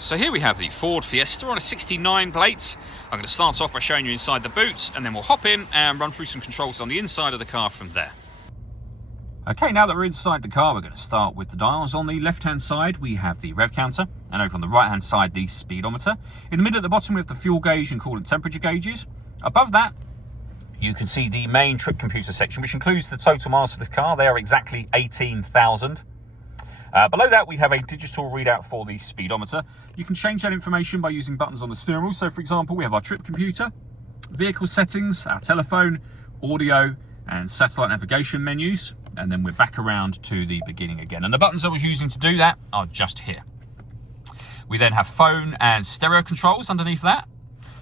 So here we have the Ford Fiesta on a 69 plate. I'm going to start off by showing you inside the boot, and then we'll hop in and run through some controls on the inside of the car from there. Okay, now that we're inside the car, we're going to start with the dials. On the left-hand side, we have the rev counter, and over on the right-hand side, the speedometer. In the middle at the bottom, we have the fuel gauge and coolant temperature gauges. Above that, you can see the main trip computer section, which includes the total miles for this car. They are exactly 18,000. Below that, we have a digital readout for the speedometer. You can change that information by using buttons on the steering wheel. So, for example, we have our trip computer, vehicle settings, our telephone, audio, and satellite navigation menus. And then we're back around to the beginning again. And the buttons I was using to do that are just here. We then have phone and stereo controls underneath that.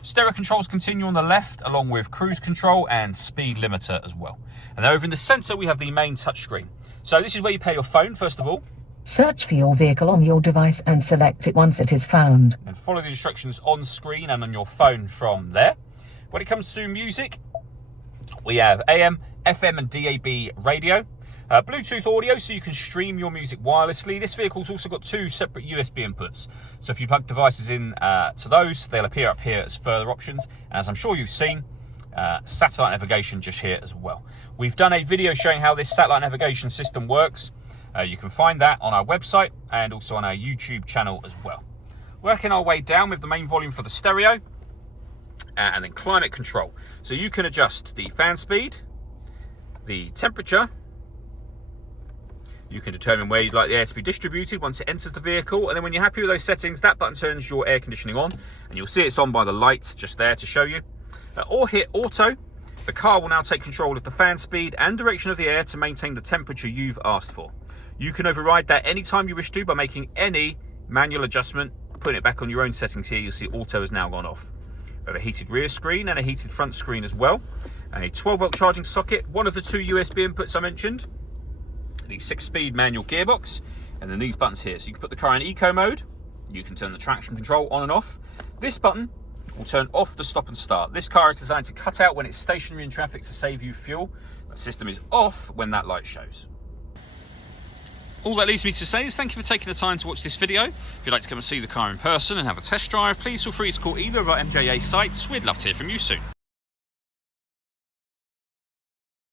Stereo controls continue on the left, along with cruise control and speed limiter as well. And then over in the center, we have the main touchscreen. So this is where you pair your phone, first of all. Search for your vehicle on your device and select it once it is found. And follow the instructions on screen and on your phone from there. When it comes to music, we have AM, FM and DAB radio. Bluetooth audio, so you can stream your music wirelessly. This vehicle's also got two separate USB inputs. So if you plug devices in to those, they'll appear up here as further options. And as I'm sure you've seen, satellite navigation just here as well. We've done a video showing how this satellite navigation system works. You can find that on our website and also on our YouTube channel as well. Working our way down with the main volume for the stereo and then climate control. So you can adjust the fan speed, the temperature. You can determine where you'd like the air to be distributed once it enters the vehicle. And then when you're happy with those settings, that button turns your air conditioning on. And you'll see it's on by the lights just there to show you. Or hit auto. The car will now take control of the fan speed and direction of the air to maintain the temperature you've asked for. You can override that anytime you wish to by making any manual adjustment. Putting it back on your own settings here, you'll see auto has now gone off. We have a heated rear screen and a heated front screen as well. A 12-volt charging socket, one of the two USB inputs I mentioned. The 6-speed manual gearbox, and then these buttons here. So you can put the car in eco mode. You can turn the traction control on and off. This button will turn off the stop and start. This car is designed to cut out when it's stationary in traffic to save you fuel. The system is off when that light shows. All that leaves me to say is thank you for taking the time to watch this video. If you'd like to come and see the car in person and have a test drive, please feel free to call either of our MJA sites. We'd love to hear from you soon.